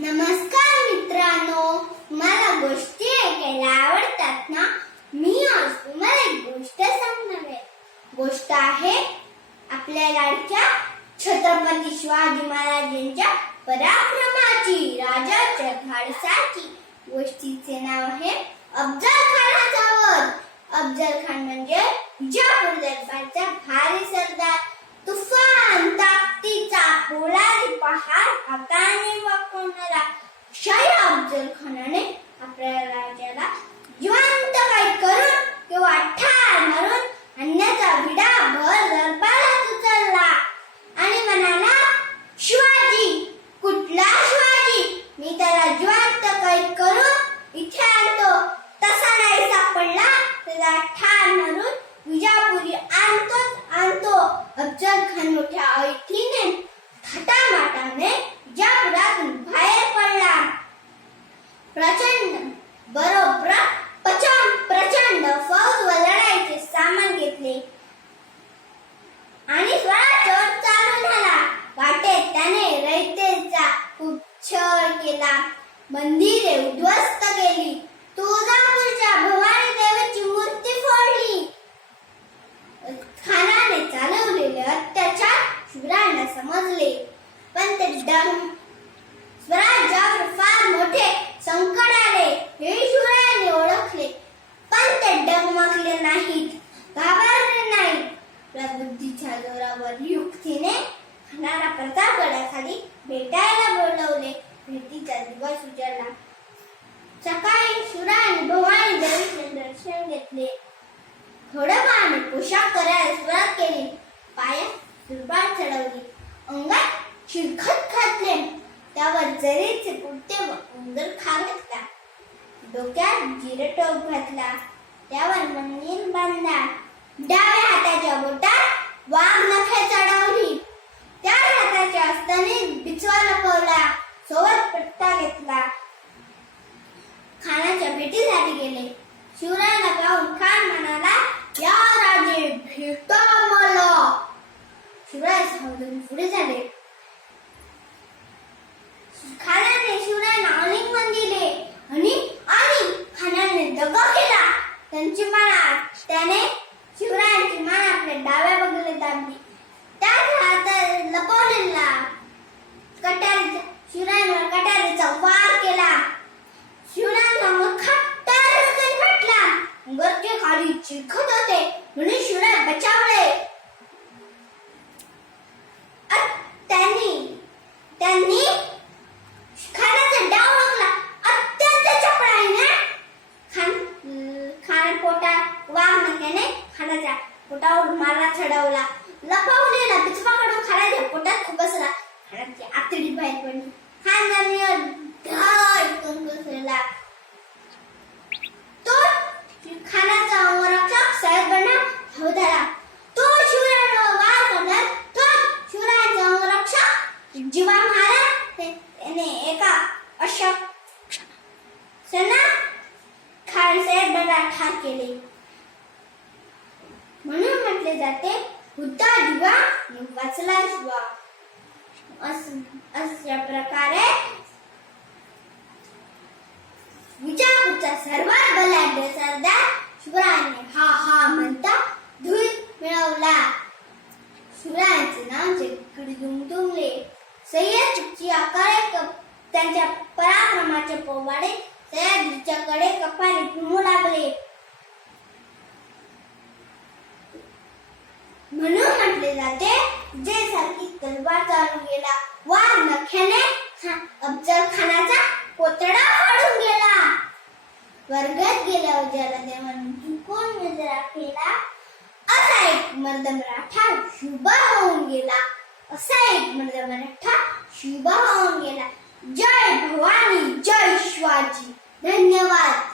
नमस्कार मित्रांनो मला गोष्टी ऐकायला आवडतात ना? मी आज तुम्हाला एक गोष्ट सांगणार आहे. गोष्ट आहे आपल्या लाडक्या छत्रपती शिवाजी महाराजांच्या पराक्रमाची राजाच्या धाडसाची. गोष्टीचे नाव आहे अफजल खानाचा वध. अफजल खान म्हणजे विजापूर दरबारचा भारत तुला ठार मारून विजापुरी आणतोच आणतो अफजल खान मोठ्या ऐटीने थाटामाटाने विजापुरातून बाहेर पडला. प्रचंड बरोबर प्रचंड प्रचंड फौज व लढाईचे सामान घेतले. आणि स्वराज्यावर चालू झाला. वाटेत त्याने रयतेचा खूप छळ केला. मंदिरे उद्ध्वस्त केली. प्रतापगडाखाली भेटायला बोलवले. भेटीचा दिवस उजळला. सकाळी शिवरायांनी भवानी देवीचे दर्शन घेतले. थोडं पोशाख करायला सुरुवात केली. पायात दुर्बार चढवली. अंगात शिरखत घातले त्यावर जरीचे कुर्ते व उंदर खा घातला. डोक्यात जिरटोप घातला. त्यावर मंदिर बांधला. डाव्या हाताच्या बोटात वाघ नखे खानाच्या भेटीसाठी गेले. शिवरायाला पाहून खान म्हणाला या राजे भेटा मला. शिवराय सावधान पुढे झाले. खानाने शिवरायांना आलिंगन दिले आणि आणि खानाने दगा केला. त्यांची मनात त्याने शिवरायांची मान आपल्या डाव्या बाजूला दाबली. त्याच हातात लपवलेला म्हणून शिवराय बचावले. अ- त्यांनी त्यांनी खानाचा डाव लागला. अत्यंत चपळाईने. खान खान पोटा वाघ नक्याने खानाच्या पोटावर मारा चढवला. लपवलेला बिचपाकडून खानाच्या पोटात खुपसला. खानाची आतडी बाहेर पडली. खान केले. म्हणून म्हटले जाते हुद्दा जीवा वाचला शिवा अशा प्रकारे विजापूरचा सर्वात बलाढ्य सरदार शुभ्राने हा हा म्हणता धूळ मिळवला. शुभ्रांचे नाव जगकडे दुमदुमले. सह्याद्रीची आकारे कप त्यांच्या पराक्रमाचे पोवाडे सह्याद्रीच्या कडे कपाने घुमू लागले. म्हणून म्हटले जाते जे सारखी तलवार चालून गेला वार नख्याने अफजल खानाचा कोतडा फाडून गेला. वर्गात गेल्या ज्याला देवाने चुकून नजरा केला असा एक मर्द मराठा शुभ होऊन गेला. असा एक मर्द मराठा शुभ होऊन गेला. जय भवानी जय शिवाजी. धन्यवाद.